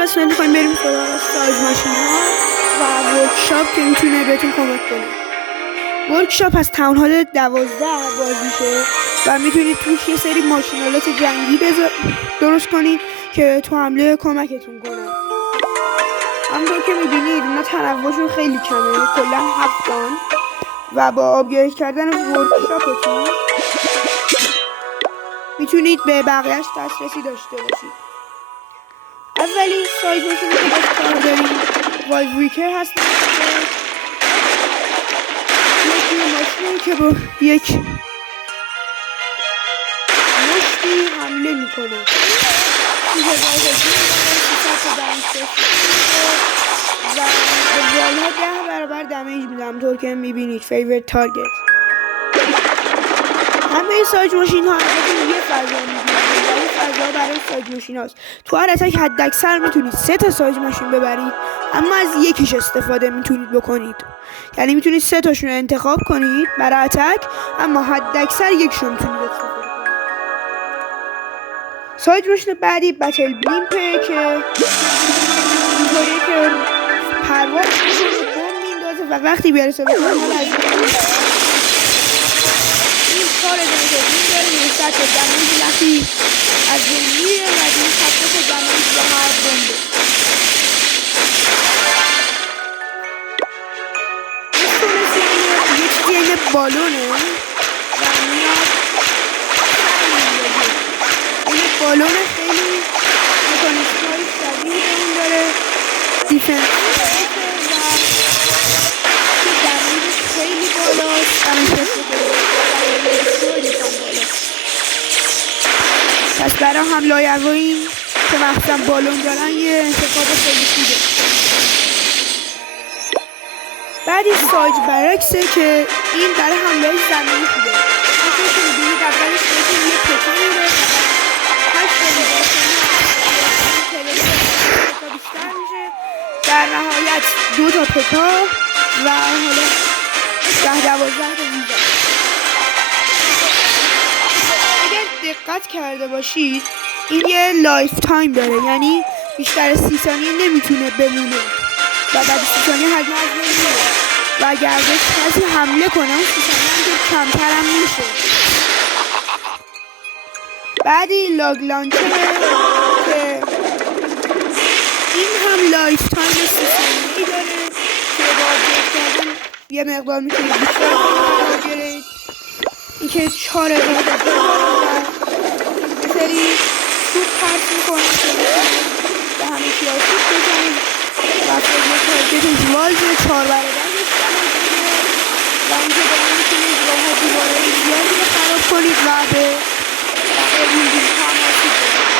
این قسمت میخوایم بریم سراغ سایز ماشین ها و ورکشاپ که میتونه بهتون کمک کنه. ورکشاپ از تاون هال 12 باز میشه و میتونید توش یه سری ماشینالات جنگی درست کنید که تو حمله کمکتون کنن. همونطور که میبینید اینا تنوعشون خیلی کمه، کلا 7 و با آپگرید کردن ورکشاپتون میتونید به بقیهش دسترسی داشته باشید. اولی سایز ماشینی که باش کار داریم والوریکر هست، یک ماشینی که با یک مشتی حمله میکنه و به والها 10 برابر دمیج میده. همونطور که میبینید فیورت تارگت. همه سایز ماشین ها یه فضا میگیرن و این فضا برای سایز ماشین هاست. تو هر اتک حد اکثر میتونید 3 تا سایز ماشین ببرید، اما از یکیش استفاده میتونید بکنید. یعنی میتونید 3 تاشون رو انتخاب کنید برای اتک، اما حد اکثر یکشون میتونید استفاده کنید. سایز ماشین بعدی بتل بلیمپه که اینطوریه که پرواز میکنه، بمب میندازه و وقتی برسه به حال از این کار دمیج داره یه سطح دمیج وقتی از بین میره و این سطح دمیج با هر بمبه. یه چیزی اینه بالونه و میاد این بالون خیلی مکانیزم های شبیه به اون داره، دیفنس و دمیجش خیلی بالاست. پس برای حمله هوایی که مخصوصا بالون دارن یه انتخاب خیلی خوبه. بعدی سایز برعکسه که این برای حمله زمینی خوبه. همونطور که می‌بینید اولش بهتون یه پکا میره و 8 پکا بیشتر میشه، در نهایت 2 تا پکا و حالا 10-12 تا ویزا. دقت کرده باشید این یه لایف تایم داره، یعنی بیشتر 30 ثانیه نمیتونه بمونه و بعد 30 ثانیه هجمه از بین میره و اگر بهش کسی حمله کنه اون 30 ثانیه هم کمتر هم میشه. بعدی لاگ لانچره که این هم لایف تایم 30 ثانیه‌ای داره که با آپگرید کردن یه مقدار میتونه بیشتر آپگرید. این که 4000 سری توپ پرت میکنه که به همه کیا توپ بزنید و فیلم تارگتش والزه 4 برابرش و اینکه دارم میتونید راه دیواره زیادی رو خراب کنید و به بقیه هم آسیب بزنید.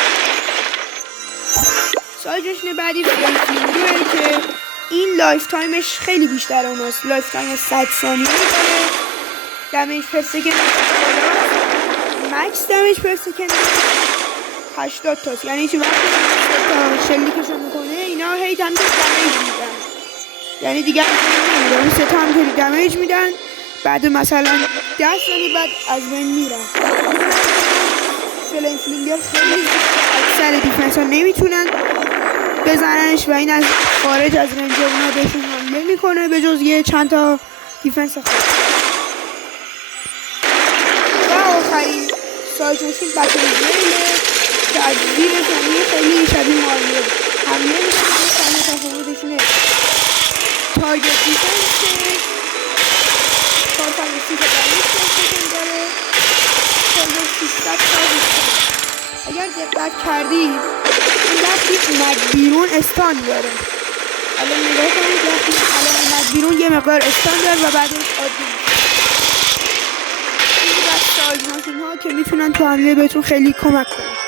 سایز جشن بعدی فلینگوه که این لایف تایمش خیلی بیشتر اوناست. لایف تایم 100 ثانیه داره، دمیج پر سکند مکس دمیج پر سکند 80 تاست، یعنی چی وقتی شلیکشو میکنه اینا هی دمیج میدن، یعنی دیگه نمیدن 3 تا همینطوری دمیج میدن، بعد مثلا 10 ثانیه بعد از بین میرن. فلینگر خیلی اکثر دیفنس ها نمیتونن بزننش و این از خارج از رنج اونا بهشون حمله میکنه به جز یه چند تا دیفنس خاص. آخرین سایز ماشین بتل بلیمپه که از زیر زمین خیلی شبیه ماریو حمله میکنه. تنها تفاوتشونه تارگت دیفنسه، 430 تا دمیج پرسکند داره، کلا 600 تا بیشتر. اگر دقت کردید این وقتی اومد بیرون استان داره. الان نگاه کنید وقتی الان اومد بیرون یه مقدار استان داره و بعدش عادی میشه. این سایز ماشین ها که میتونن تو حمله بهتون خیلی کمک کنن.